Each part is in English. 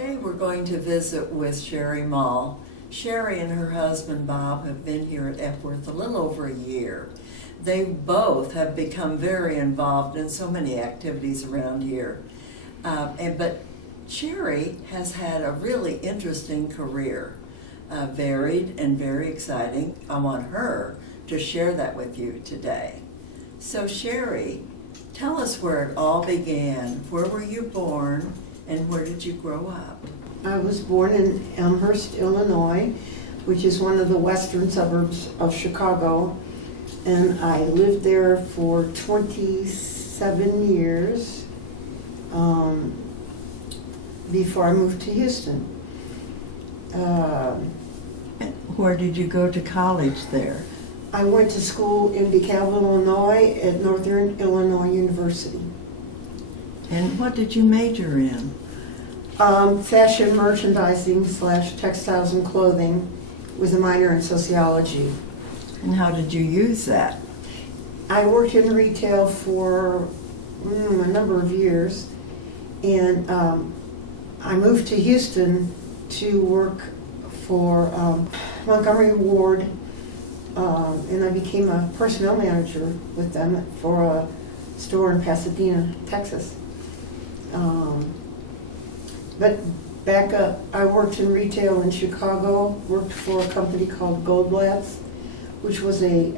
Today we're going to visit with Cheri Maul. Cheri and her husband Bob have been here at Epworth a little over a year. They both have become very involved in so many activities around here. But Cheri has had a really interesting career, varied and very exciting. I want her to share that with you today. So Cheri, tell us where it all began. Where were you born and where did you grow up? I was born in Elmhurst, Illinois, which is one of the western suburbs of Chicago, and I lived there for 27 years before I moved to Houston. Where did you go to college there? I went to school in DeKalb, Illinois at Northern Illinois University. And what did you major in? Fashion merchandising / textiles and clothing with a minor in sociology. And how did you use that? I worked in retail for a number of years, and I moved to Houston to work for Montgomery Ward, and I became a personnel manager with them for a store in Pasadena, Texas. But back up, I worked in retail in Chicago, worked for a company called Goldblatt's, which was a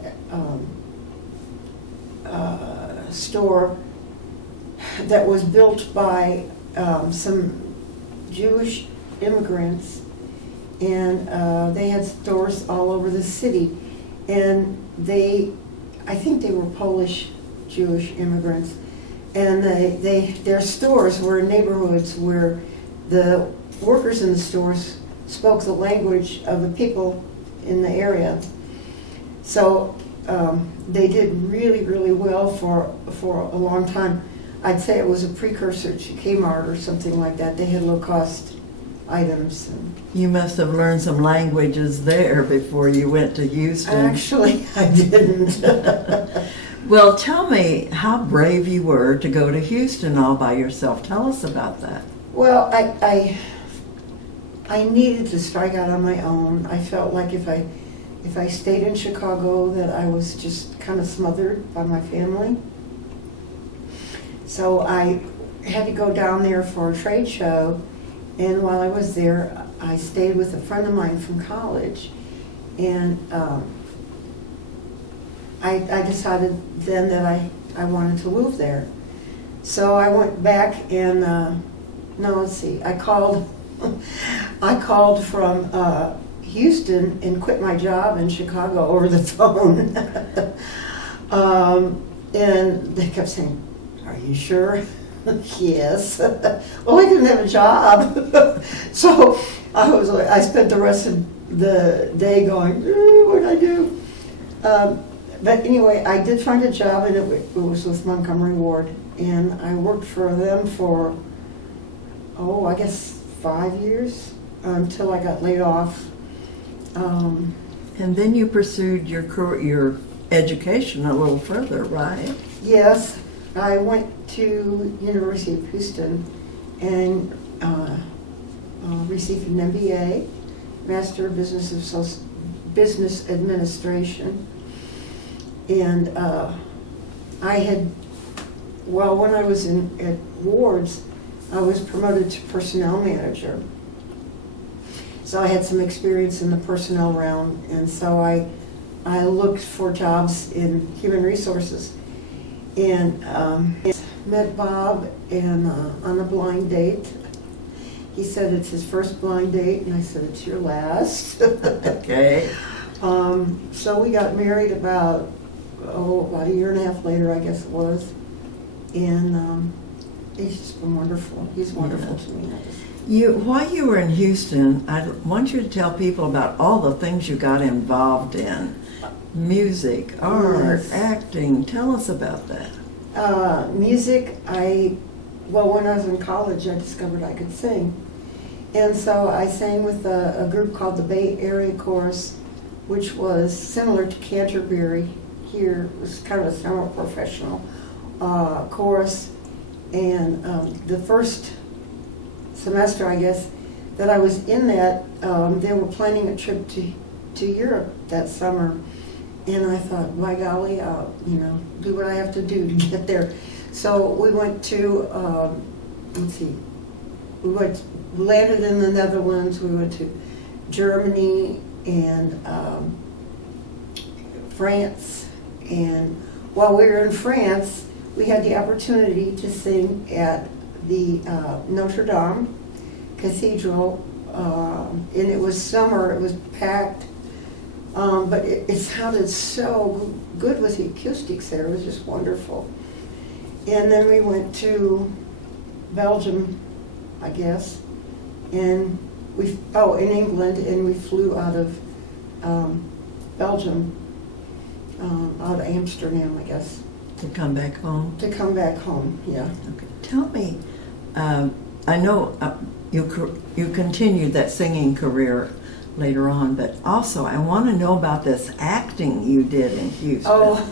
store that was built by some Jewish immigrants, and they had stores all over the city. And I think they were Polish Jewish immigrants, and their stores were in neighborhoods where the workers in the stores spoke the language of the people in the area. So they did really, really well for a long time. I'd say it was a precursor to Kmart or something like that. They had low-cost items. You must have learned some languages there before you went to Houston. Actually, I didn't. Well, tell me how brave you were to go to Houston all by yourself. Tell us about that. Well, I needed to strike out on my own. I felt like if I stayed in Chicago, that I was just kind of smothered by my family. So I had to go down there for a trade show, and while I was there, I stayed with a friend of mine from college, and I decided then that I wanted to move there. So I went back and I called from Houston and quit my job in Chicago over the phone. And they kept saying, "Are you sure?" Yes. Well, I didn't have a job. So I spent the rest of the day going, what did I do? But anyway, I did find a job, and it was with Montgomery Ward. And I worked for them for, I guess 5 years until I got laid off. And then you pursued your education a little further, right? Yes, I went to University of Houston and received an MBA, Master of Business Administration. And when I was at Ward's, I was promoted to personnel manager. So I had some experience in the personnel realm, and so I looked for jobs in human resources. And met Bob and on a blind date. He said it's his first blind date, and I said it's your last. Okay. So we got married about a year and a half later, I guess it was. And he's just been wonderful. He's wonderful to me. While you were in Houston, I want you to tell people about all the things you got involved in. Music, art, yes. Acting. Tell us about that. Music, when I was in college, I discovered I could sing. And so I sang with a group called the Bay Area Chorus, which was similar to Canterbury here. It was kind of a semi-professional chorus. And the first semester, I guess, that I was in that, they were planning a trip to Europe that summer. And I thought, by golly, I'll, do what I have to do to get there. So we went to, we landed in the Netherlands, we went to Germany and France. And while we were in France, we had the opportunity to sing at the Notre Dame Cathedral, and it was summer, it was packed, but it sounded so good with the acoustics there, it was just wonderful. And then we went to Belgium, I guess, and in England, and we flew out of Belgium, out of Amsterdam, I guess. To come back home? To come back home, yeah. Okay. Tell me, I know you continued that singing career later on, but also I want to know about this acting you did in Houston. Oh,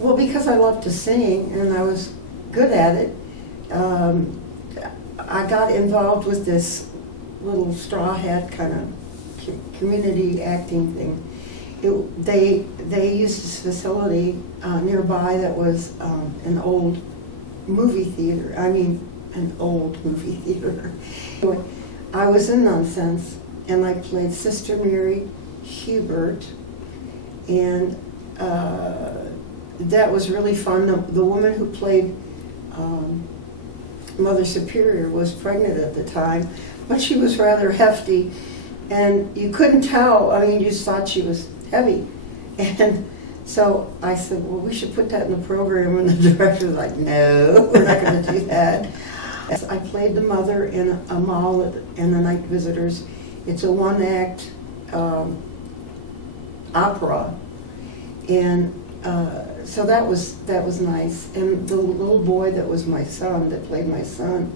well, because I loved to sing and I was good at it, I got involved with this little straw hat kind of community acting thing. They used this facility nearby that was an old movie theater. An old movie theater. Anyway, I was in Nonsense, and I played Sister Mary Hubert, and that was really fun. The woman who played Mother Superior was pregnant at the time, but she was rather hefty, and you couldn't tell. You just thought she was heavy. And so I said, well, we should put that in the program, and the director was like, no, we're not going to do that. I played the mother in a mall and the Night Visitors. It's a one-act opera, and so that was nice. And the little boy that was my son, that played my son,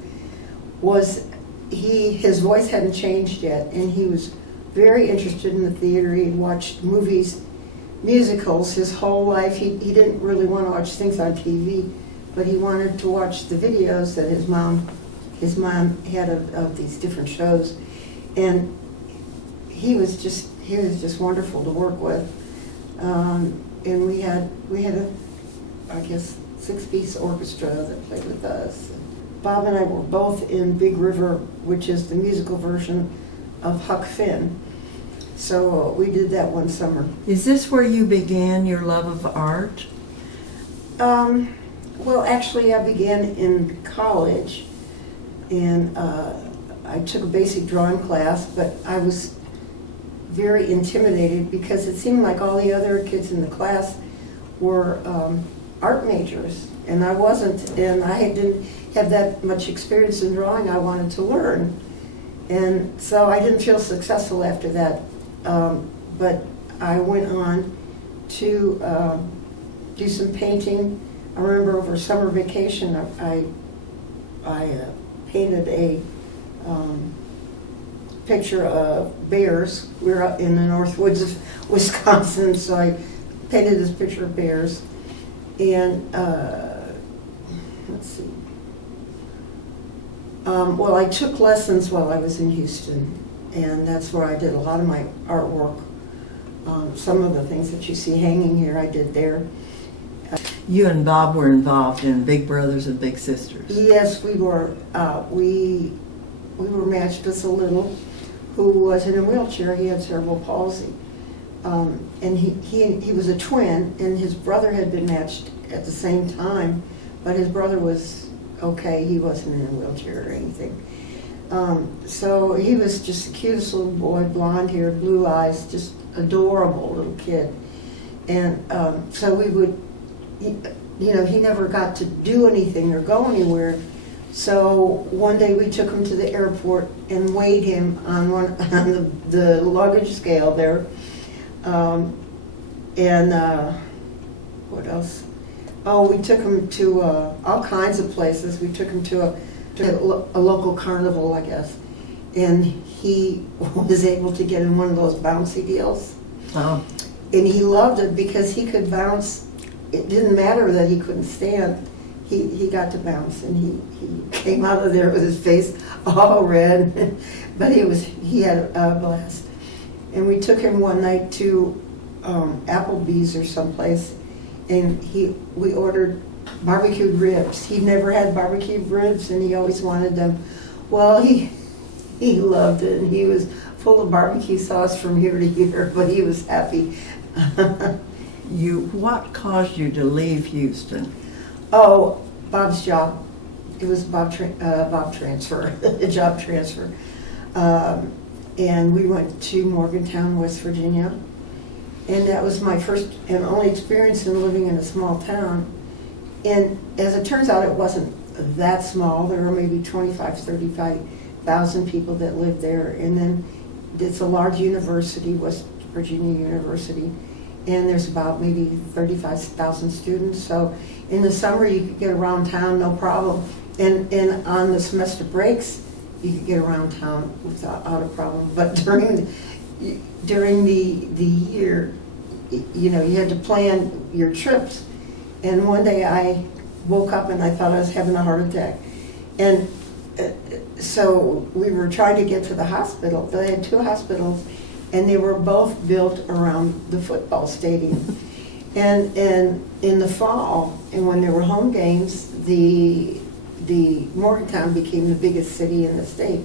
his voice hadn't changed yet, and he was very interested in the theater. He'd watched musicals his whole life. He didn't really want to watch things on TV, but he wanted to watch the videos that his mom had of these different shows, and he was just wonderful to work with. And we had I guess 6-piece orchestra that played with us. Bob and I were both in Big River, which is the musical version of Huck Finn. So we did that one summer. Is this where you began your love of art? Well, actually, I began in college, and I took a basic drawing class, but I was very intimidated because it seemed like all the other kids in the class were art majors, and I wasn't, and I didn't have that much experience in drawing. I wanted to learn, and so I didn't feel successful after that, but I went on to do some painting. I remember over summer vacation, I painted a picture of bears. We were up in the north woods of Wisconsin, so I painted this picture of bears. And let's see. Well, I took lessons while I was in Houston, and that's where I did a lot of my artwork. Some of the things that you see hanging here, I did there. You and Bob were involved in Big Brothers and Big Sisters. Yes, we were. We were matched with a little who was in a wheelchair. He had cerebral palsy, and he was a twin, and his brother had been matched at the same time, but his brother was okay. He wasn't in a wheelchair or anything. So he was just the cutest little boy, blonde hair, blue eyes, just adorable little kid. And so we would. He never got to do anything or go anywhere. So one day we took him to the airport and weighed him on the luggage scale there. What else? Oh, we took him to all kinds of places. We took him to a local carnival, I guess. And he was able to get in one of those bouncy deals. Oh. And he loved it because he could bounce. It didn't matter that he couldn't stand. he got to bounce, and he came out of there with his face all red, but he had a blast. And we took him one night to Applebee's or someplace, and we ordered barbecued ribs. He'd never had barbecued ribs, and he always wanted them. Well, he loved it, and he was full of barbecue sauce from here to here, but he was happy. What caused you to leave Houston? Oh, Bob's job. It was Bob transfer, a job transfer. And we went to Morgantown, West Virginia. And that was my first and only experience in living in a small town. And as it turns out, it wasn't that small. There were maybe 35,000 people that lived there. And then it's a large university, West Virginia University. And there's about maybe 35,000 students. So in the summer, you could get around town, no problem. And on the semester breaks, you could get around town without a problem. But during the year, you had to plan your trips. And one day I woke up and I thought I was having a heart attack. And so we were trying to get to the hospital. They had 2 hospitals, and they were both built around the football stadium. And in the fall, and when there were home games, the Morgantown became the biggest city in the state.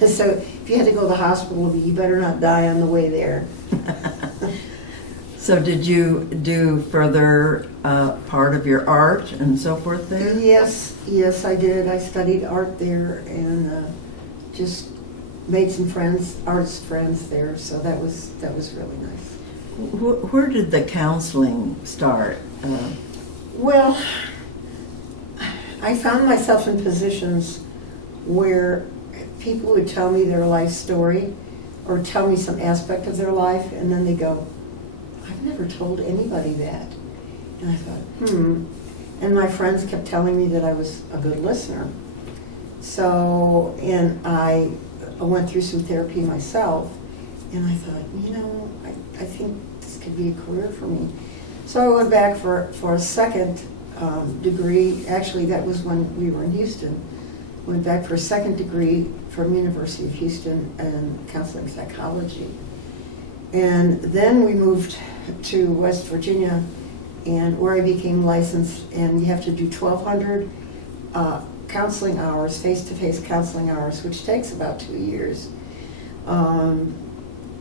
So if you had to go to the hospital, you better not die on the way there. So did you do further part of your art and so forth there? Yes, I did. I studied art there and just made some friends, artist friends there. So that was really nice. Where did the counseling start? Well, I found myself in positions where people would tell me their life story or tell me some aspect of their life, and then they go, I've never told anybody that. And I thought, And my friends kept telling me that I was a good listener. So, and I went through some therapy myself, and I thought, I think this could be a career for me. So I went back for a second degree. Actually, that was when we were in Houston. Went back for a second degree from University of Houston in counseling psychology. And then we moved to West Virginia, and where I became licensed, and you have to do 1,200 counseling hours, face-to-face counseling hours, which takes about 2 years.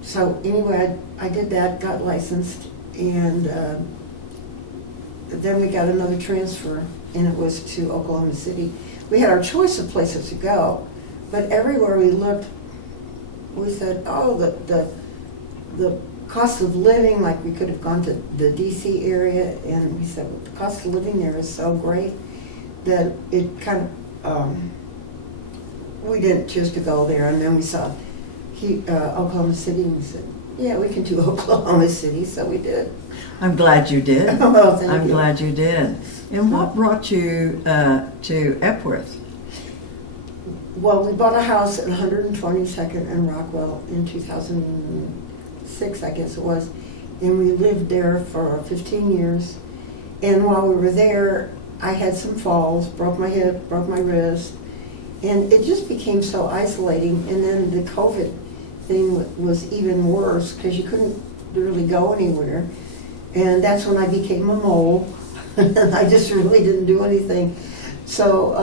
So anyway, I did that, got licensed, and then we got another transfer, and it was to Oklahoma City. We had our choice of places to go, but everywhere we looked, we said, the cost of living, like we could have gone to the DC area, and we said, well, the cost of living there is so great that it kind of, we didn't choose to go there. And then we saw Oklahoma City, and we said, yeah, we can do Oklahoma City, so we did. I'm glad you did. Well, thank I'm you. glad you did. And what brought you to Epworth? Well, we bought a house at 122nd and Rockwell in 2006, I guess it was, and we lived there for 15 years. And while we were there, I had some falls, broke my hip, broke my wrist, and it just became so isolating. And then the COVID thing was even worse because you couldn't really go anywhere. And that's when I became a mole, and I just really didn't do anything. So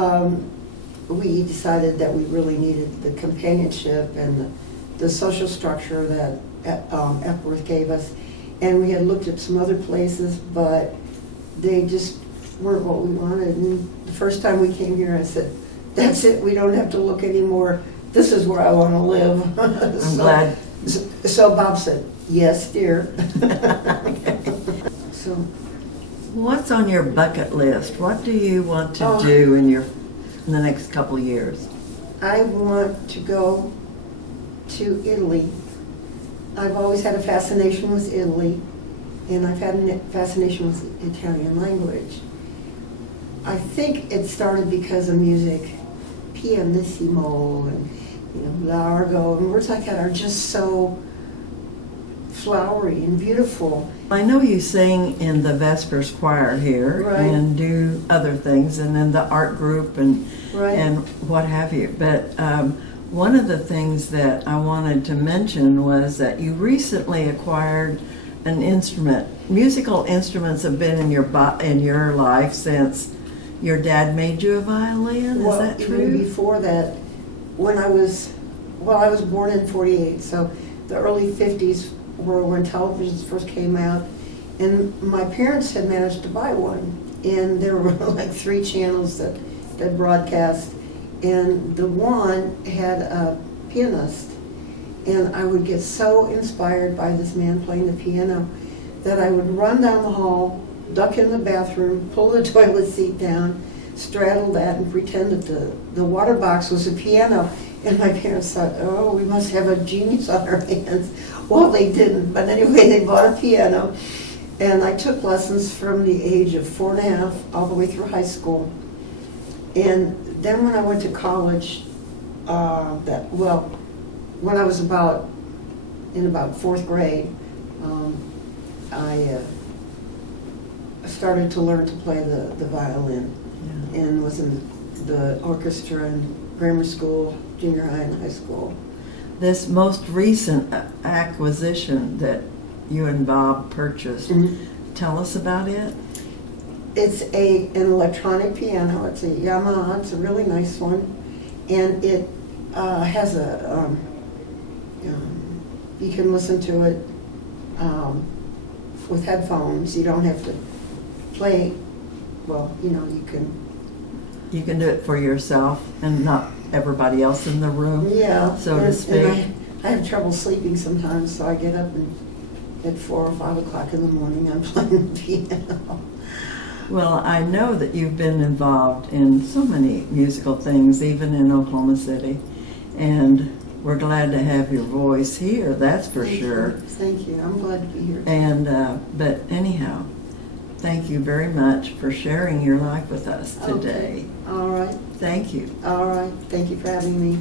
we decided that we really needed the companionship and the social structure that Epworth gave us. And we had looked at some other places, but they just weren't what we wanted. And the first time we came here, I said, that's it, we don't have to look anymore. This is where I want to live. I'm glad. So Bob said, yes, dear. So, What's on your bucket list? What do you want to do in the next couple of years? I want to go to Italy. I've always had a fascination with Italy, and I've had a fascination with Italian language. I think it started because of music, pianissimo and Largo, and words like that are just so flowery and beautiful. I know you sing in the Vespers choir here Right. and do other things, and in the art group and Right. and what have you. But one of the things that I wanted to mention was that you recently acquired an instrument. Musical instruments have been in your life since your dad made you a violin. Is that Even true? before that, when I was born in 48, so the early 50s were when televisions first came out, and my parents had managed to buy one, and there were like 3 channels that broadcast, and the one had a pianist, and I would get so inspired by this man playing the piano that I would run down the hall, duck in the bathroom, pull the toilet seat down, straddle that, and pretend that the water box was a piano. And my parents thought, oh, we must have a genius on our hands. Well, they didn't, but anyway, they bought a piano. And I took lessons from the age of 4 and a half all the way through high school. And then when I went to college, when I was in about 4th grade, I started to learn to play the violin, Yeah. and was in the orchestra in grammar school, junior high, and high school. This most recent acquisition that you and Bob purchased, tell us about it. It's an electronic piano. It's a Yamaha. It's a really nice one, and it has you can listen to it with headphones. You don't have to play. Well, you can. You can do it for yourself and not everybody else in the room. Yeah. So to speak. And I have trouble sleeping sometimes, so I get up and at 4 or 5 o'clock in the morning I'm playing the piano. Well, I know that you've been involved in so many musical things, even in Oklahoma City, and we're glad to have your voice here, that's for sure. Thank you. I'm glad to be here. And but anyhow, thank you very much for sharing your life with us today. Okay. All right. Thank you. All right. Thank you for having me.